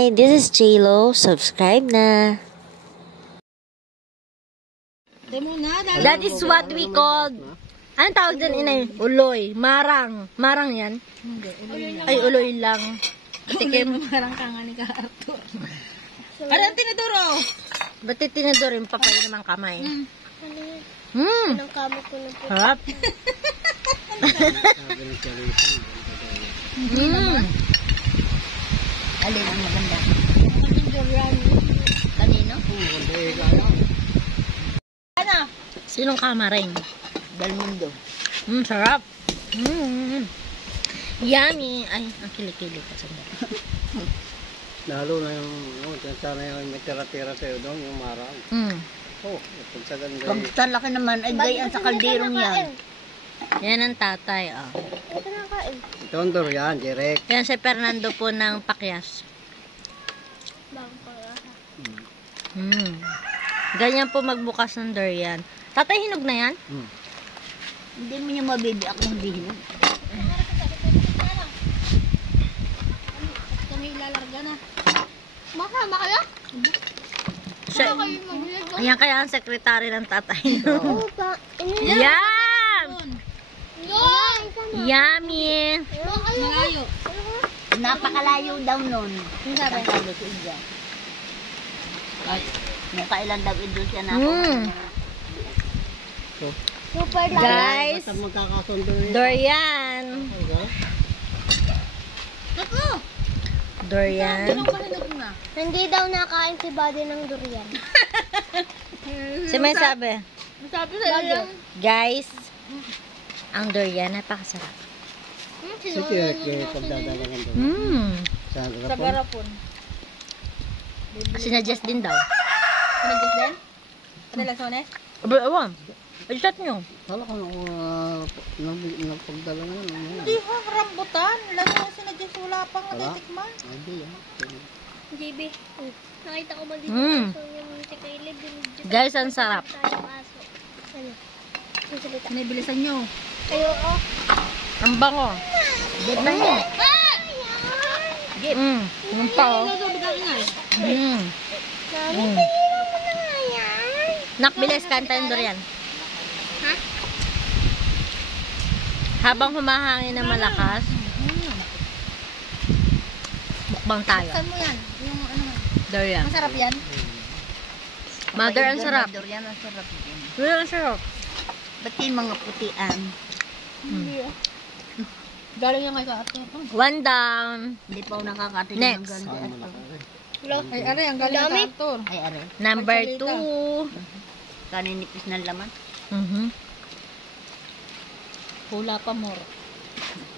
Hi, this is JLo. Subscribe na. That is what we call, anong tawag din, inay? Uloy. Marang. Marang yan? Ay, uloy lang. Tikim. Marang ka nga ni ka Arthur. Ano ang tinidoro? Ba't tinidoro yung papay naman kamay? Anong kamay ko na po? Harap. Alin ang maganda? Kanino? Ano? Sinong kamaring? Dalmundo. Sarap. Yummy. Ay, ang kilikili pa sandali. Lalo na yung, sana yung may tira-tira tayo doon, yung marang. Pag sa ganda Pag sa laki naman, ay gayan sa kalderong yan. Yan ang tatay, oh. Ito na kain. ito ang durian, direct. Yan si Fernando po ng Pakyas. Ganyan po magbukas ng durian. Tatay, hinog na yan? Hindi mo niya mabibi ako ng bihinog. Kami ilalarga na. Makama kayo? Siya, ayan kaya ang sekretary ng tatay. No? Yum! Yummy! Malayo. Napakalayo daw nun. Sabi ko siya. Nung kailan daw idol siya na ako. Super lang. Guys, Basta magkakasundo yun. durian. Ako! Durian. Hindi daw nakain si Buddy ng durian. Si may sabi, Sabi sa iyo. guys, ang durian napakasarap. Si direct yung pagdadalangan doon. Sa garapon. Garapon. Sinadjust din daw. Sinadjust din? Ano lang sones? Ewan. Adjust nyo. Kala ko nagpagdalangan. Hindi ha, rambutan. Lalo na sinadjust wala pang natitikman. Hindi yan. JB, nakita ko ba dito yung tikailid yung Guys, ang sarap. Pinibilisan nyo. Ayoko. Ang bango. Get na yun. Yung pa, oh. Nak, bilis, kanta yung durian. Ha? Habang humahangin na malakas, mukbang tayo. Saan mo yan? Yung ano? Durian. Masarap yan? Mother, ang sarap. Durian, ang sarap yan. Durian, ang sarap. Ba't yung mga putian? Hindi ah. Galing yung kay Arthur. One down. Hindi pa ako nakakatingin ng Next. galing kay Arthur. Ay, aray, ang galing kay Arthur. Ay, are. Number 2. Kaninipis ng laman. Hula pa more.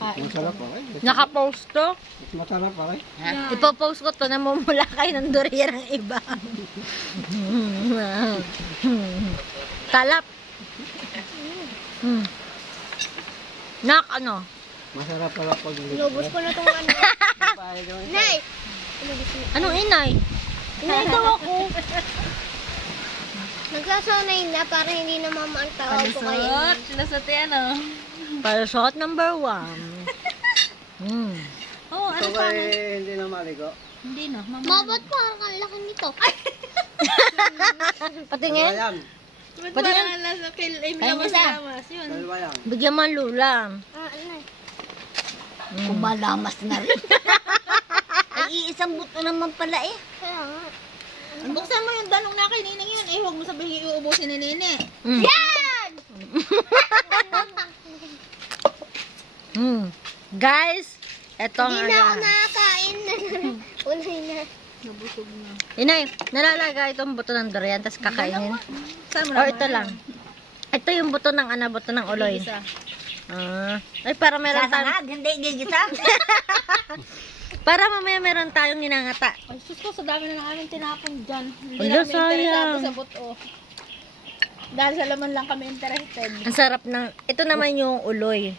Masarap pa kayo. Nakapost to. Masarap pa kayo. Ipopost ko to, namumula kayo ng durian ng iba. Talap. Nak, ano? Masarap pala pag Lubos ko na itong ano. Nay! Anong inay? Inay daw ako. Nagsasanay na para hindi na mama ang tawag ko kayo. Sinasot yan, oh. Para shot number 1. Oh, ano ito pa? kayo hindi na maligo. Hindi na. Mabot pa ang laki nito. Patingin? Dalawa yan. Ba't Pati parang yan? nasa Kain lamas-lamas? Yun. Dalawa yan. Bigyan mo ang lulang. Kumalamas na rin. Ay, iisang buto naman pala eh. Kaya nga. Buksan mo yung dalong na kay Ninang yun. Eh, huwag mo sabihin iuubusin ni Nene. Yan! Guys, eto Hindi na ako nakakain na. Ulay na. Nabusog na. Inay, nalalaga itong buto ng durian, tapos kakainin. Saan mo O, ito lang. Ito yung buto ng buto ng uloy. Isa. Ay, para meron tayong... Sasangag, hindi gigita. Para mamaya meron tayong ninangata. Ay, sus ko, sa dami na ng aming tinapon dyan. Hindi Ala, na kami interesado sayang. sa buto. Dahil sa laman lang kami interested. Ang sarap ng... Ito naman yung uloy.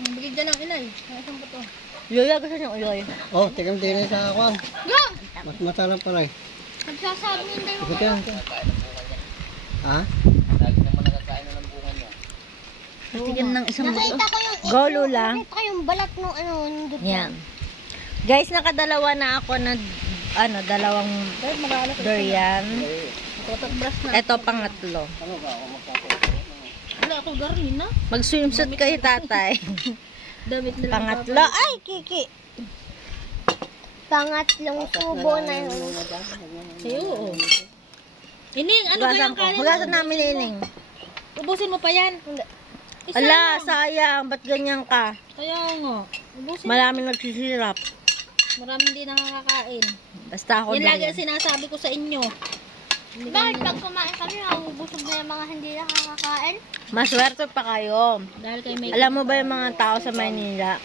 Bigyan dyan ng inay. Nasaan buto? Yoya, gusto niyong uloy. Oh, tikam din sa ako. Gang! Mas masarap pala eh. Nagsasabi yung tayo. Ito yan. Ha? Tigyan ng isang buto. Go, Lula. Nakita ko yung balat ng ano. Yan. Guys, nakadalawa na ako na dalawang durian. Ito pangatlo. Ano ba ako magkakaroon? Wala ako garin na. Mag-swimsuit kayo, tatay. Damit na lang. Pangatlo. Ay, Kiki. Pangatlong tubo na yun. Ay, oo. Ining, ano ba yung kanin? Hugasan namin, Ining. Ubusin mo pa yan. Isa Ala, lang. sayang. Ba't ganyan ka? Kaya nga. Ubusin mo. Maraming nagsisirap. Maraming hindi nakakakain. Basta ako Yan lagi durian. ang sinasabi ko sa inyo. Bakit pag kumain kami, mabubusog na yung mga hindi nakakakain? Maswerte pa kayo. Dahil kay may... Alam mo ba yung mga tao sa Maynila,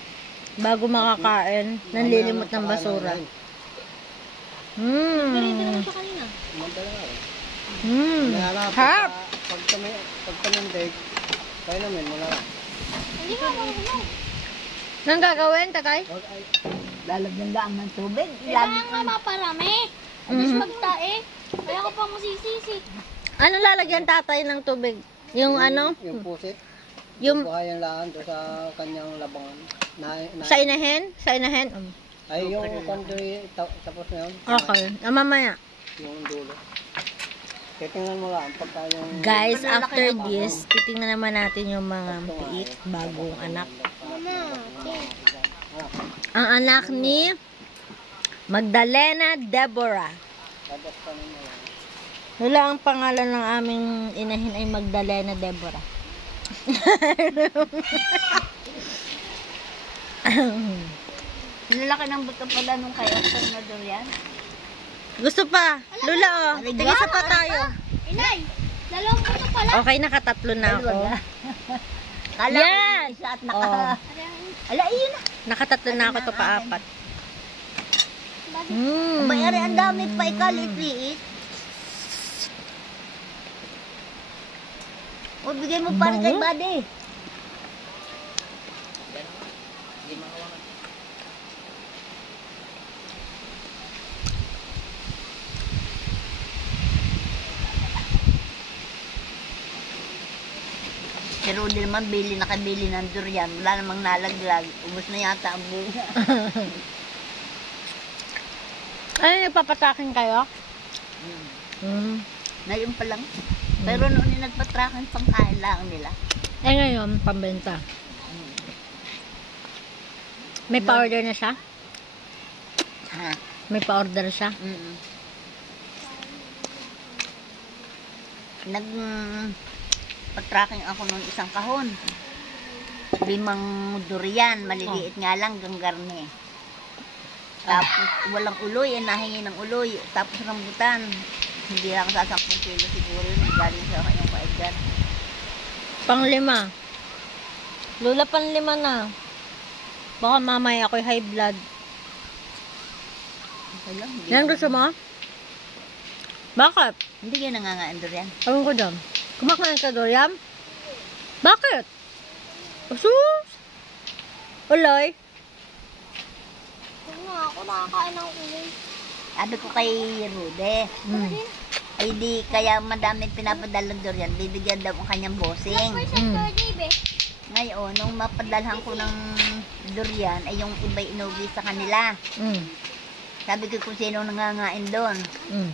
bago makakain, nanlilimot ng basura? Pinito naman siya kanina. Harp! Pag tamindig, kaya namin mula. Hindi mo marunong. Nang gagawin, tatay? Lalagyan lang ng tubig. Kailangan nga maparami. Alis magtae. Kaya ko pa masisisi. Ano lalagyan, tatay, ng tubig? Yung ano? Yung pusit, Yung buhayan lang doon sa kanyang labangan. sa inahen? Sa inahen? Ay, yung kandoy, tapos na yun. Okay. Mamaya. Yung dulo. Titingnan mo lang pagka yung... Guys, after this, titingnan naman natin yung mga piit, bagong anak. Ang anak ni Magdalena Deborah. Wala ang pangalan ng aming inahin ay Magdalena Deborah. Lalaki ng buto pala nung kaya na durian. Gusto pa? Lula, oh. Tigisa pa tayo. Inay, dalawang buto pala. Okay, nakatatlo na ako. Kala Yan! isa at Oh. Ala, iyon na. Nakatatlo na ako to pa-apat. Bayari, ang dami pa ikalit-liit. O, bigay mo para kay Buddy. Pero hindi naman nakabili ng durian. Wala namang nalaglag. Ubus na yata ang bunga. Ay, papatakin kayo? Ngayon pa lang. Pero noon yung nagpatrakan, pangkain lang nila. Eh ngayon, pambenta. May pa-order na siya? Ha? May pa-order siya? Nagpatrakan ako noon isang kahon. 5 durian, maliliit nga lang, ganggarne. Tapos walang uloy, nahingi ng uloy. Tapos rambutan. Hindi lang sa 10 kilo siguro yun. Galing sa kanyang kaedad. Pang-5. Lula, pang-5 na. Baka mamaya ako'y high blood. Okay lang, hindi, Yan gusto mo? Bakit? hindi ka nangangaan durian. Ewan ko dyan. Kumakain ka durian? Bakit? Asus! Uloy? Ako nakakain ng uloy. Sabi ko kay Rude, ay di kaya madaming pinapadalang durian, bibigyan daw ang kanyang bossing. Ngayon, nung mapadalhan ko ng durian, ay yung iba'y inuwi sa kanila. Sabi ko kung sino nangangain doon.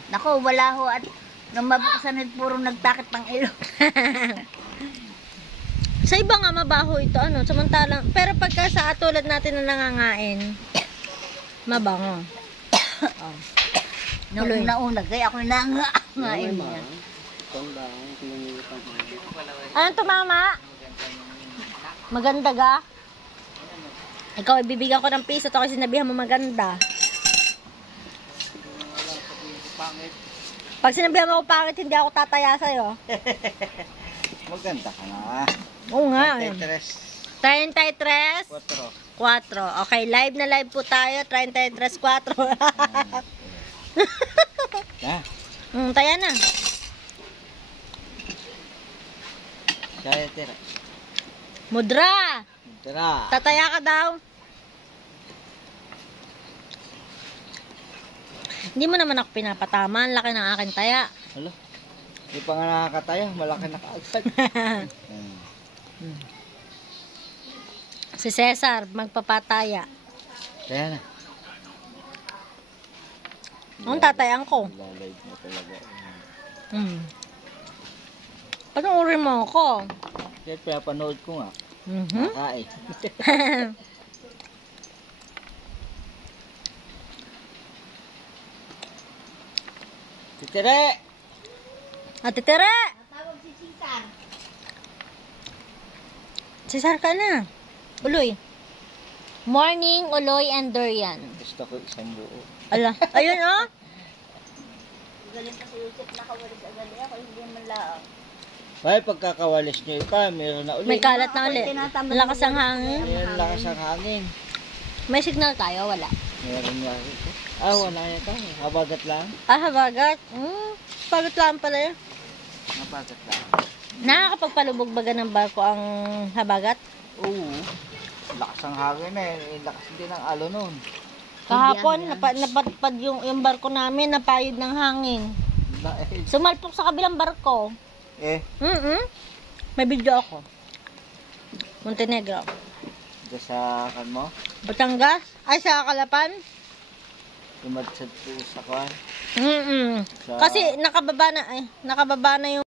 Nako, wala ho. At nung mabuksan, puro nagtakit ng ilong. Sa iba nga mabaho ito, ano, samantalang, pero pagka sa tulad natin na nangangain, mabango. Nung una-una, kaya ako nangangain niya. Ano to, mama? Maganda ga? Ikaw, ibibigyan ko ng piso at ako sinabihan mo maganda. Pag sinabihan mo ako pangit, hindi ako tataya sa'yo. Maganda ka na. Oo nga. 33, 33, 4. Okay, live na live po tayo. 33, 4. Ya, Taya na. kaya tira. Mudra! Tira. Tataya ka daw. Hindi mo naman ako pinapatama. Ang laki ng aking taya. Hala. Hindi pa nga nakakataya, malaki na kaagad. Si Cesar, magpapataya. Kaya na. Ang tatayan ko. Lalay mo talaga. Panoorin mo ako. Siyempre, panood ko nga. Mhm. Nakain. Titire! Ate Tere! Tawag si Cesar. Cesar ka na. Uloy. Morning, Uloy, and Durian. Gusto ko isang buo. Ala, ayun oh. Galing pa si Yusuf nakawalis agad ako, hindi man laang. May pagkakawalis nyo ka, meron na ulit. May kalat na ulit. Lakas ang hangin. Meron lakas ang hangin. May signal tayo, wala. Meron nga ito. Wala yata. Habagat lang. Habagat. Habagat lang pala yun. Habagat lang. Nakakapagpalubog baga ng barko ang habagat? Oo. Lakas ang hangin eh. Lakas din ang alo nun. Kahapon, napatpad yung barko namin, napayod ng hangin. Sumalpok sa kabilang barko. May video ako. Montenegro. Diyan sa kan mo? Batangas? Ay, sa Kalapan? Lumadsad sa kwan. Kasi nakababa na yung